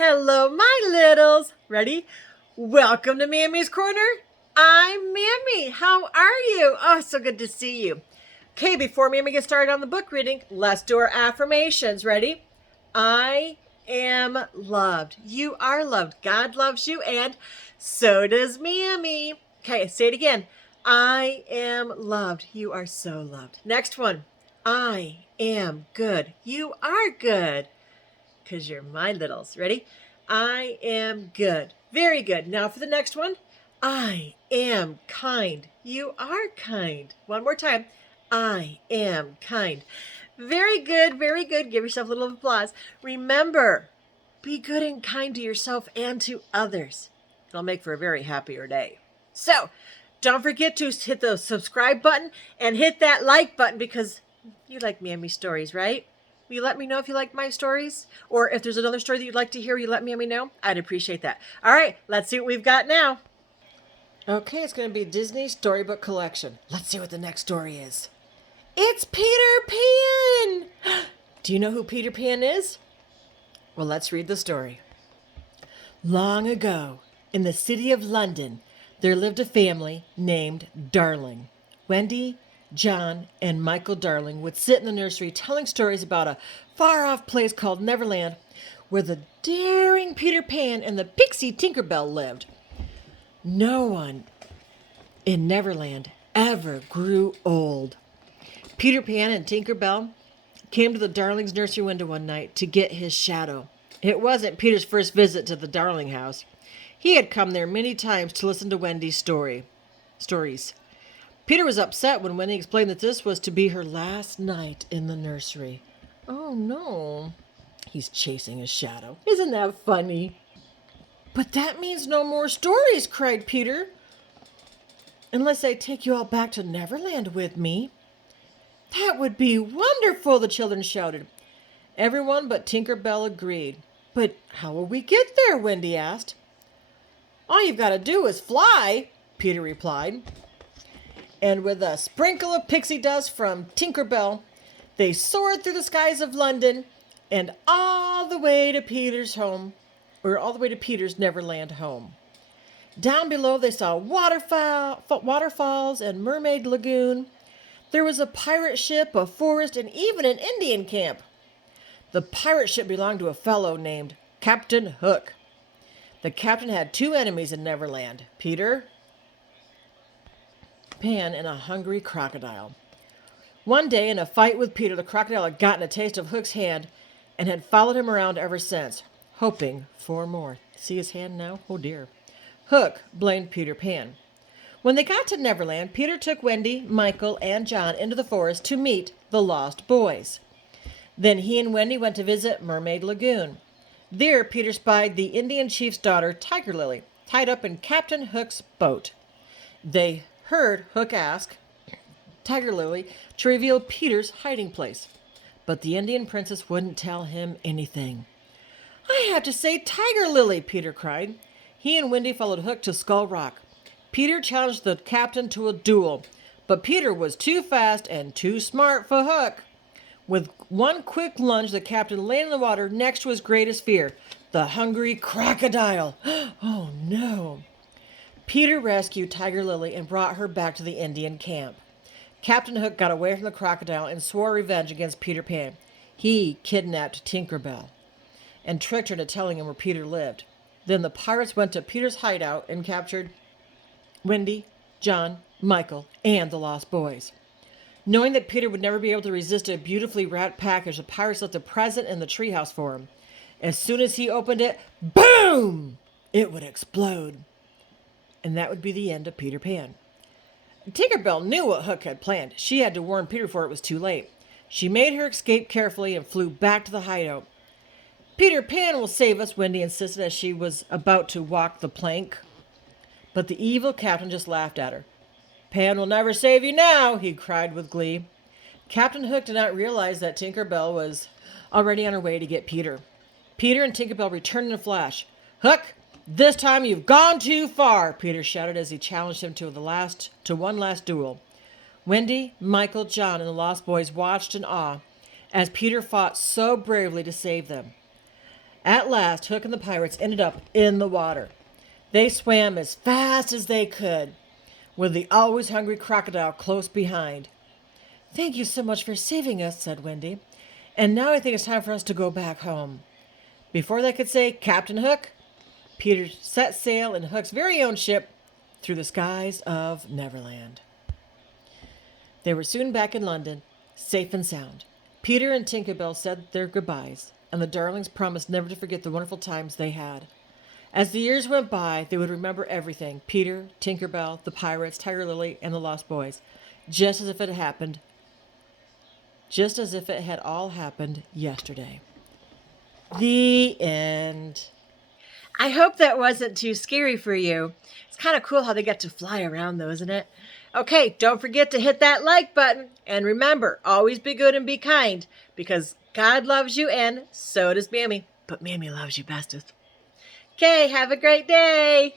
Hello, my littles. Ready? Welcome to Mammy's Corner. I'm Mammy. How are you? Oh, so good to see you. Okay, before Mammy gets started on the book reading, let's do our affirmations. Ready? I am loved. You are loved. God loves you, and so does Mammy. Okay, say it again. I am loved. You are so loved. Next one. I am good. You are good because you're my littles. Ready? I am good. Very good. Now for the next one. I am kind. You are kind. One more time. I am kind. Very good. Very good. Give yourself a little applause. Remember, be good and kind to yourself and to others. It'll make for a very happier day. So, don't forget to hit the subscribe button and hit that like button because you like Mammy stories, right? Will you let me know if you like my stories? Or if there's another story that you'd like to hear, you let me know? I'd appreciate that. All right, let's see what we've got now. Okay, it's going to be Disney Storybook Collection. Let's see what the next story is. It's Peter Pan! Do you know who Peter Pan is? Well, let's read the story. Long ago, in the city of London, there lived a family named Darling. Wendy, John, and Michael Darling would sit in the nursery telling stories about a far-off place called Neverland where the daring Peter Pan and the pixie Tinkerbell lived. No one in Neverland ever grew old. Peter Pan and Tinkerbell came to the Darling's nursery window one night to get his shadow. It wasn't Peter's first visit to the Darling house. He had come there many times to listen to Wendy's stories. Peter was upset when Wendy explained that this was to be her last night in the nursery. Oh no, he's chasing his shadow. Isn't that funny? But that means no more stories, cried Peter. Unless I take you all back to Neverland with me. That would be wonderful, the children shouted. Everyone but Tinkerbell agreed. But how will we get there? Wendy asked. All you've got to do is fly, Peter replied. And with a sprinkle of pixie dust from Tinkerbell, they soared through the skies of London and all the way to Peter's Neverland home. Down below they saw waterfalls and Mermaid Lagoon. There was a pirate ship, a forest, and even an Indian camp. The pirate ship belonged to a fellow named Captain Hook. The captain had two enemies in Neverland, Peter Pan and a hungry crocodile. One day, in a fight with Peter, the crocodile had gotten a taste of Hook's hand and had followed him around ever since, hoping for more. See his hand now? Oh dear. Hook blamed Peter Pan. When they got to Neverland, Peter took Wendy, Michael, and John into the forest to meet the lost boys. Then he and Wendy went to visit Mermaid Lagoon. There, Peter spied the Indian chief's daughter, Tiger Lily, tied up in Captain Hook's boat. They heard Hook ask Tiger Lily to reveal Peter's hiding place, but the Indian princess wouldn't tell him anything. I have to say Tiger Lily, Peter cried. He and Wendy followed Hook to Skull Rock. Peter challenged the captain to a duel, but Peter was too fast and too smart for Hook. With one quick lunge, the captain landed in the water next to his greatest fear, the hungry crocodile. Oh no! Peter rescued Tiger Lily and brought her back to the Indian camp. Captain Hook got away from the crocodile and swore revenge against Peter Pan. He kidnapped Tinkerbell and tricked her into telling him where Peter lived. Then the pirates went to Peter's hideout and captured Wendy, John, Michael, and the lost boys. Knowing that Peter would never be able to resist a beautifully wrapped package, the pirates left a present in the treehouse for him. As soon as he opened it, boom! It would explode. And that would be the end of Peter Pan. Tinkerbell knew what Hook had planned. She had to warn Peter before it was too late. She made her escape carefully and flew back to the hideout. Peter Pan will save us, Wendy insisted as she was about to walk the plank. But the evil captain just laughed at her. Pan will never save you now, he cried with glee. Captain Hook did not realize that Tinkerbell was already on her way to get Peter. Peter and Tinkerbell returned in a flash. Hook, this time you've gone too far, Peter shouted as he challenged him to one last duel. Wendy, Michael, John, and the Lost Boys watched in awe as Peter fought so bravely to save them. At last, Hook and the pirates ended up in the water. They swam as fast as they could, with the always hungry crocodile close behind. "Thank you so much for saving us," said Wendy. "And now I think it's time for us to go back home." Before they could say Captain Hook, Peter set sail in Hook's very own ship through the skies of Neverland. They were soon back in London, safe and sound. Peter and Tinker Bell said their goodbyes, and the darlings promised never to forget the wonderful times they had. As the years went by, they would remember everything: Peter, Tinker Bell, the pirates, Tiger Lily, and the Lost Boys, just as if it had all happened yesterday. The end. I hope that wasn't too scary for you. It's kind of cool how they get to fly around though, isn't it? Okay, don't forget to hit that like button. And remember, always be good and be kind, because God loves you and so does Mammy. But Mammy loves you bestest. Okay, have a great day.